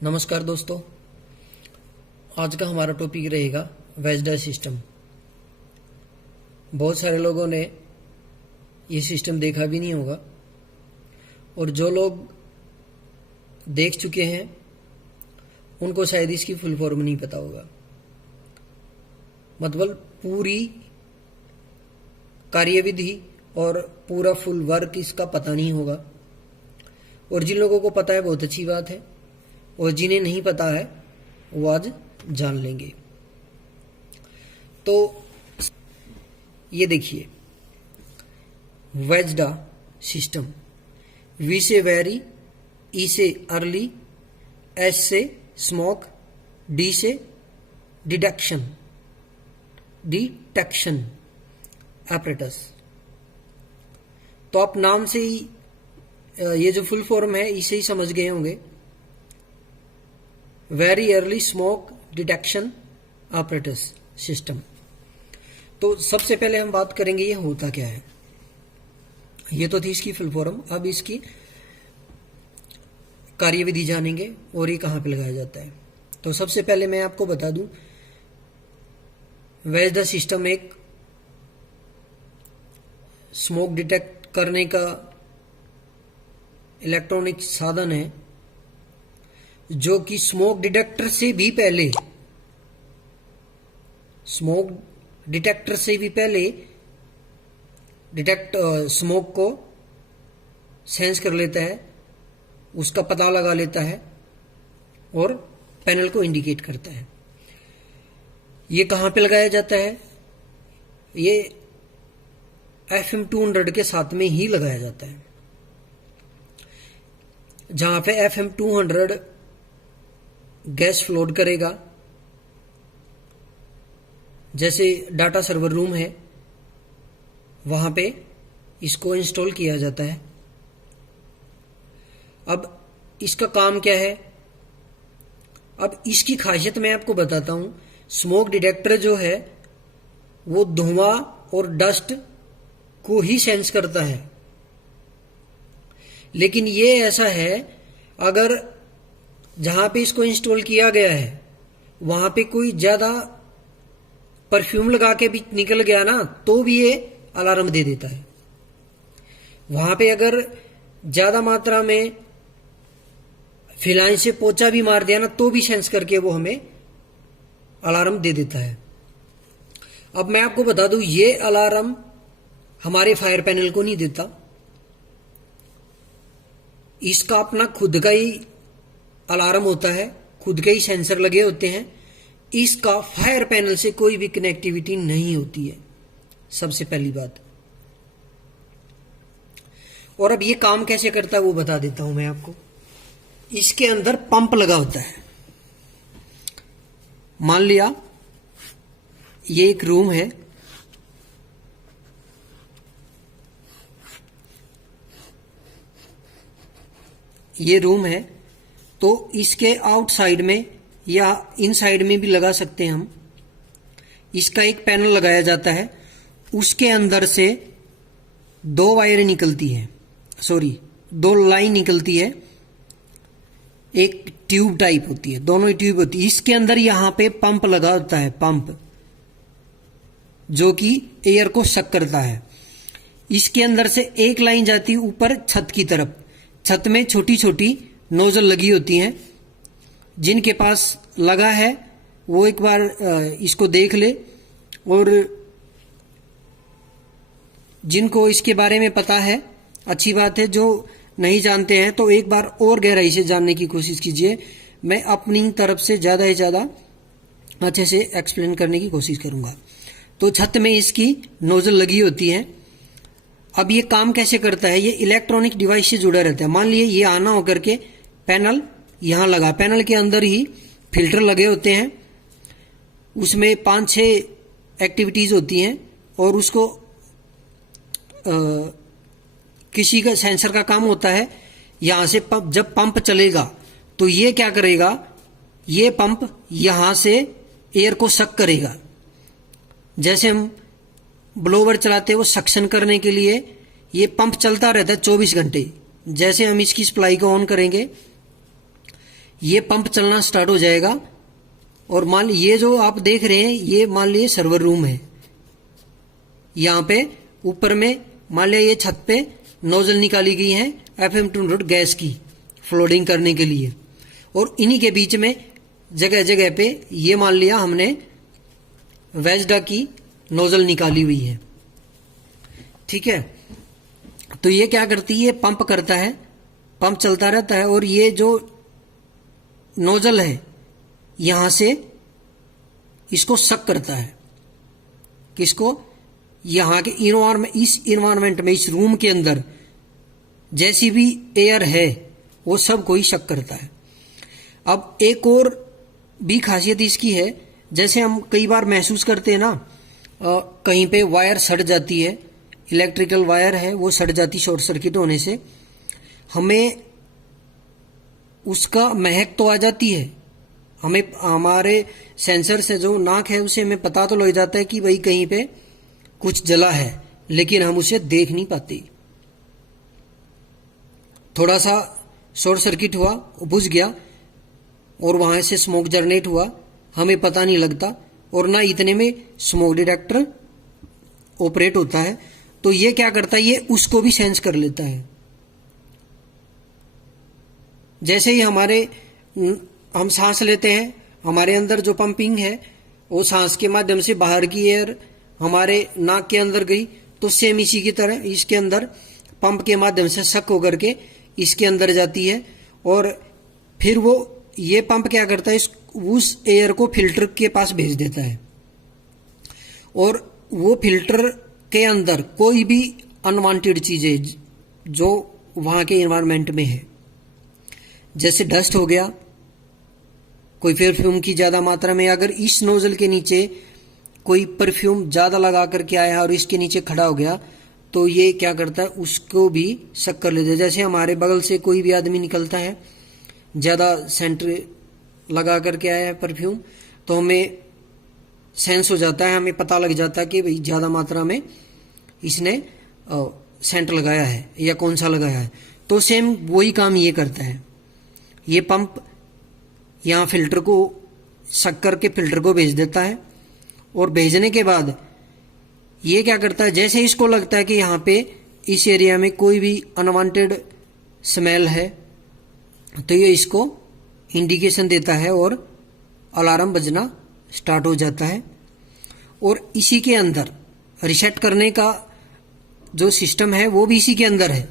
नमस्कार दोस्तों, आज का हमारा टॉपिक रहेगा वेजडा सिस्टम। बहुत सारे लोगों ने ये सिस्टम देखा भी नहीं होगा और जो लोग देख चुके हैं उनको शायद इसकी फुल फॉर्म नहीं पता होगा। मतलब पूरी कार्यविधि और पूरा फुल वर्क इसका पता नहीं होगा। और जिन लोगों को पता है बहुत अच्छी बात है, और जिन्हें नहीं पता है वो आज जान लेंगे। तो ये देखिए, वेजडा सिस्टम। वी से वेरी, ई से अर्ली, एस से स्मोक, डी से डिटेक्शन एपरेटस। तो आप नाम से ही ये जो फुल फॉर्म है इसे ही समझ गए होंगे। Very early smoke detection apparatus system. तो सबसे पहले हम बात करेंगे ये होता क्या है। ये तो थी इसकी फुल फॉर्म। अब इसकी कार्यविधि जानेंगे और ये कहां पे लगाया जाता है। तो सबसे पहले मैं आपको बता दूं, वेजडा सिस्टम एक स्मोक डिटेक्ट करने का इलेक्ट्रॉनिक साधन है जो कि स्मोक डिटेक्टर से भी पहले स्मोक को सेंस कर लेता है, उसका पता लगा लेता है और पैनल को इंडिकेट करता है। ये कहां पे लगाया जाता है? ये FM200 के साथ में ही लगाया जाता है। जहां पे FM200 गैस फ्लोट करेगा, जैसे डाटा सर्वर रूम है वहां पे इसको इंस्टॉल किया जाता है। अब इसका काम क्या है? अब इसकी खासियत मैं आपको बताता हूं। स्मोक डिटेक्टर जो है वो धुआं और डस्ट को ही सेंस करता है, लेकिन ये ऐसा है, अगर जहां पे इसको इंस्टॉल किया गया है वहां पे कोई ज्यादा परफ्यूम लगा के भी निकल गया ना तो भी ये अलार्म दे देता है। वहां पे अगर ज्यादा मात्रा में फिनाइल से पोंछा भी मार दिया ना तो भी सेंस करके वो हमें अलार्म दे देता है। अब मैं आपको बता दूं, ये अलार्म हमारे फायर पैनल को नहीं देता। इसका अपना खुद का ही अलार्म होता है, खुद के ही सेंसर लगे होते हैं। इसका फायर पैनल से कोई भी कनेक्टिविटी नहीं होती है, सबसे पहली बात। और अब ये काम कैसे करता है वो बता देता हूं मैं आपको। इसके अंदर पंप लगा होता है। मान लिया ये एक रूम है, ये रूम है, तो इसके आउटसाइड में या इनसाइड में भी लगा सकते हैं हम। इसका एक पैनल लगाया जाता है, उसके अंदर से दो वायर निकलती है, दो लाइन निकलती है, एक ट्यूब टाइप होती है, दोनों ही ट्यूब होती है। इसके अंदर यहां पे पंप लगा होता है, पंप जो कि एयर को सक करता है। इसके अंदर से एक लाइन जाती है ऊपर छत की तरफ। छत में छोटी छोटी नोजल लगी होती हैं। जिनके पास लगा है वो एक बार इसको देख ले, और जिनको इसके बारे में पता है अच्छी बात है, जो नहीं जानते हैं तो एक बार और गहराई से जानने की कोशिश कीजिए। मैं अपनी तरफ से ज्यादा से ज्यादा अच्छे से एक्सप्लेन करने की कोशिश करूंगा। तो छत में इसकी नोजल लगी होती है। अब ये काम कैसे करता है? ये इलेक्ट्रॉनिक डिवाइस से जुड़ा रहता है। मान लीजिए ये आना होकर के पैनल यहां लगा, पैनल के अंदर ही फिल्टर लगे होते हैं, उसमें 5-6 एक्टिविटीज होती हैं, और उसको किसी का सेंसर का काम होता है यहां से जब पंप चलेगा तो ये क्या करेगा, ये पंप यहां से एयर को सक करेगा। जैसे हम ब्लोवर चलाते हैं, वो सक्शन करने के लिए ये पंप चलता रहता है 24 घंटे। जैसे हम इसकी सप्लाई को ऑन करेंगे, ये पंप चलना स्टार्ट हो जाएगा। और मान ली ये जो आप देख रहे हैं, ये मान लीजिए सर्वर रूम है। यहाँ पे ऊपर में मान लिया ये छत पे नोजल निकाली गई है FM 200 गैस की फ्लोटिंग करने के लिए, और इन्हीं के बीच में जगह जगह पे ये मान लिया हमने वेजडा की नोजल निकाली हुई है। ठीक है, तो ये क्या करती है, पंप करता है, पंप चलता रहता है, और ये जो नोजल है यहां से इसको सक करता है। किसको? यहां के इस इन्वायरमेंट में, इस रूम के अंदर जैसी भी एयर है वो सब कोई शक करता है। अब एक और भी खासियत इसकी है, जैसे हम कई बार महसूस करते हैं ना, कहीं पे वायर सड़ जाती है, इलेक्ट्रिकल वायर है वो सड़ जाती शॉर्ट सर्किट होने से, हमें उसका महक तो आ जाती है, हमें हमारे सेंसर से जो नाक है उसे हमें पता तो लग जाता है कि भाई कहीं पे कुछ जला है, लेकिन हम उसे देख नहीं पाते। थोड़ा सा शॉर्ट सर्किट हुआ, बुझ गया और वहां से स्मोक जनरेट हुआ, हमें पता नहीं लगता, और ना इतने में स्मोक डिटेक्टर ऑपरेट होता है। तो ये क्या करता है, ये उसको भी सेंस कर लेता है। जैसे ही हम सांस लेते हैं, हमारे अंदर जो पंपिंग है वो सांस के माध्यम से बाहर की एयर हमारे नाक के अंदर गई, तो सेम इसी की तरह इसके अंदर पंप के माध्यम से सक होकर के इसके अंदर जाती है, और फिर वो ये पंप क्या करता है, उस एयर को फिल्टर के पास भेज देता है, और वो फिल्टर के अंदर कोई भी अनवांटेड चीजें जो वहां के एनवायरनमेंट में है, जैसे डस्ट हो गया, कोई परफ्यूम की ज्यादा मात्रा में, अगर इस नोजल के नीचे कोई परफ्यूम ज्यादा लगा करके आया और इसके नीचे खड़ा हो गया, तो ये क्या करता है, उसको भी शक कर लेता है। जैसे हमारे बगल से कोई भी आदमी निकलता है, ज्यादा सेंट लगा करके आया है परफ्यूम, तो हमें सेंस हो जाता है, हमें पता लग जाता है कि भाई ज्यादा मात्रा में इसने सेंट लगाया है या कौन सा लगाया है। तो सेम वही काम ये करता है, ये पंप यहाँ फिल्टर को शक करके फिल्टर को भेज देता है, और भेजने के बाद ये क्या करता है, जैसे इसको लगता है कि यहाँ पे इस एरिया में कोई भी अनवांटेड स्मेल है, तो ये इसको इंडिकेशन देता है और अलार्म बजना स्टार्ट हो जाता है। और इसी के अंदर रिसेट करने का जो सिस्टम है वो भी इसी के अंदर है,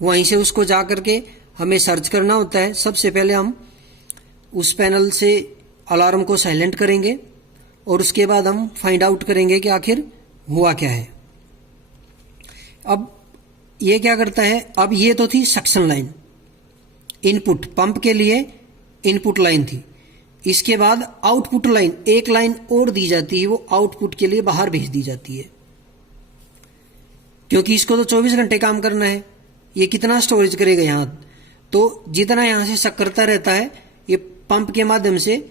वहीं से उसको जा करके हमें सर्च करना होता है। सबसे पहले हम उस पैनल से अलार्म को साइलेंट करेंगे, और उसके बाद हम फाइंड आउट करेंगे कि आखिर हुआ क्या है। अब ये क्या करता है, अब ये तो थी सक्शन लाइन, इनपुट पंप के लिए इनपुट लाइन थी। इसके बाद आउटपुट लाइन, एक लाइन और दी जाती है, वो आउटपुट के लिए बाहर भेज दी जाती है, क्योंकि इसको तो 24 घंटे काम करना है। ये कितना स्टोरेज करेगा यहां, तो जितना यहां से शक करता रहता है, ये पंप के माध्यम से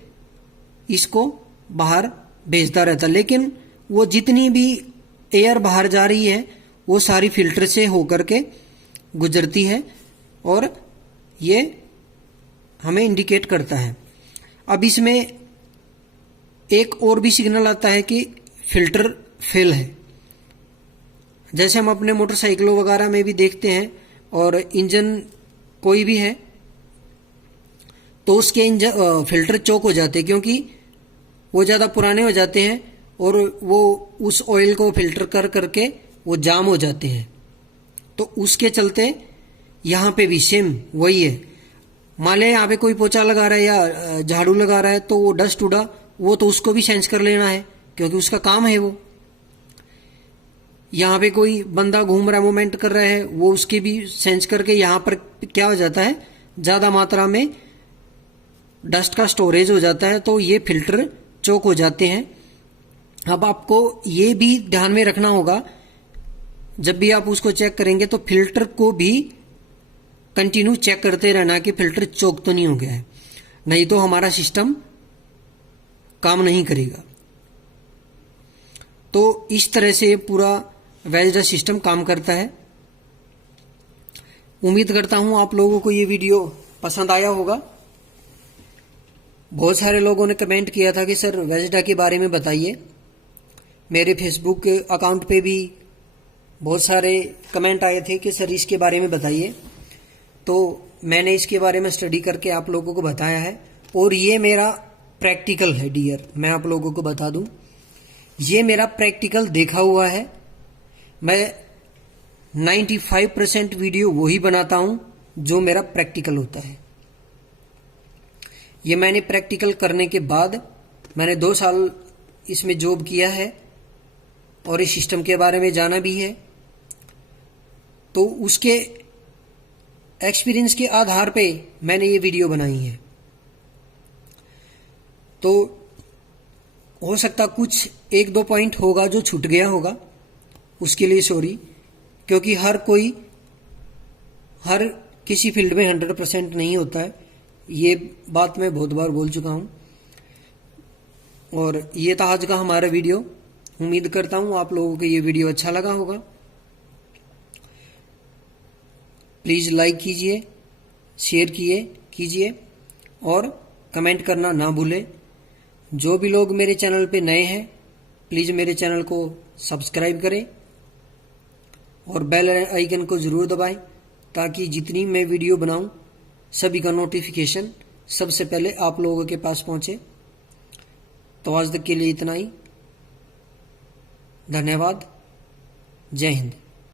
इसको बाहर भेजता रहता है। लेकिन वो जितनी भी एयर बाहर जा रही है वो सारी फिल्टर से होकर के गुजरती है, और ये हमें इंडिकेट करता है। अब इसमें एक और भी सिग्नल आता है कि फिल्टर फेल है। जैसे हम अपने मोटरसाइकिलों वगैरह में भी देखते हैं, और इंजन कोई भी है तो उसके फिल्टर चोक हो जाते हैं, क्योंकि वो ज़्यादा पुराने हो जाते हैं और वो उस ऑयल को फिल्टर कर करके वो जाम हो जाते हैं। तो उसके चलते यहाँ पे भी सेम वही है। मान लें यहाँ पे कोई पोछा लगा रहा है या झाड़ू लगा रहा है, तो वो डस्ट उड़ा, वो तो उसको भी सेंस कर लेना है, क्योंकि उसका काम है वो। यहाँ पे कोई बंदा घूम रहा है, मूवमेंट कर रहा है, वो उसके भी सेंस करके यहाँ पर क्या हो जाता है, ज्यादा मात्रा में डस्ट का स्टोरेज हो जाता है, तो ये फिल्टर चोक हो जाते हैं। अब आपको ये भी ध्यान में रखना होगा, जब भी आप उसको चेक करेंगे तो फिल्टर को भी कंटिन्यू चेक करते रहना कि फिल्टर चोक तो नहीं हो गया है, नहीं तो हमारा सिस्टम काम नहीं करेगा। तो इस तरह से पूरा वेजडा सिस्टम काम करता है। उम्मीद करता हूं आप लोगों को ये वीडियो पसंद आया होगा। बहुत सारे लोगों ने कमेंट किया था कि सर वेजडा के बारे में बताइए। मेरे फेसबुक अकाउंट पे भी बहुत सारे कमेंट आए थे कि सर इसके बारे में बताइए। तो मैंने इसके बारे में स्टडी करके आप लोगों को बताया है, और ये मेरा प्रैक्टिकल है डियर। मैं आप लोगों को बता दूं, ये मेरा प्रैक्टिकल देखा हुआ है। मैं 95% वीडियो वही बनाता हूं जो मेरा प्रैक्टिकल होता है। ये मैंने प्रैक्टिकल करने के बाद मैंने 2 साल इसमें जॉब किया है और इस सिस्टम के बारे में जाना भी है। तो उसके एक्सपीरियंस के आधार पे मैंने ये वीडियो बनाई है। तो हो सकता कुछ 1-2 पॉइंट होगा जो छूट गया होगा, उसके लिए सॉरी, क्योंकि हर किसी फील्ड में 100% नहीं होता है। ये बात मैं बहुत बार बोल चुका हूं। और ये था आज का हमारा वीडियो। उम्मीद करता हूं आप लोगों को ये वीडियो अच्छा लगा होगा। प्लीज लाइक कीजिए, शेयर कीजिए और कमेंट करना ना भूलें। जो भी लोग मेरे चैनल पे नए हैं प्लीज मेरे चैनल को सब्सक्राइब करें और बेल आइकन को जरूर दबाएं, ताकि जितनी मैं वीडियो बनाऊं सभी का नोटिफिकेशन सबसे पहले आप लोगों के पास पहुंचे। तो आज तक के लिए इतना ही। धन्यवाद। जय हिंद।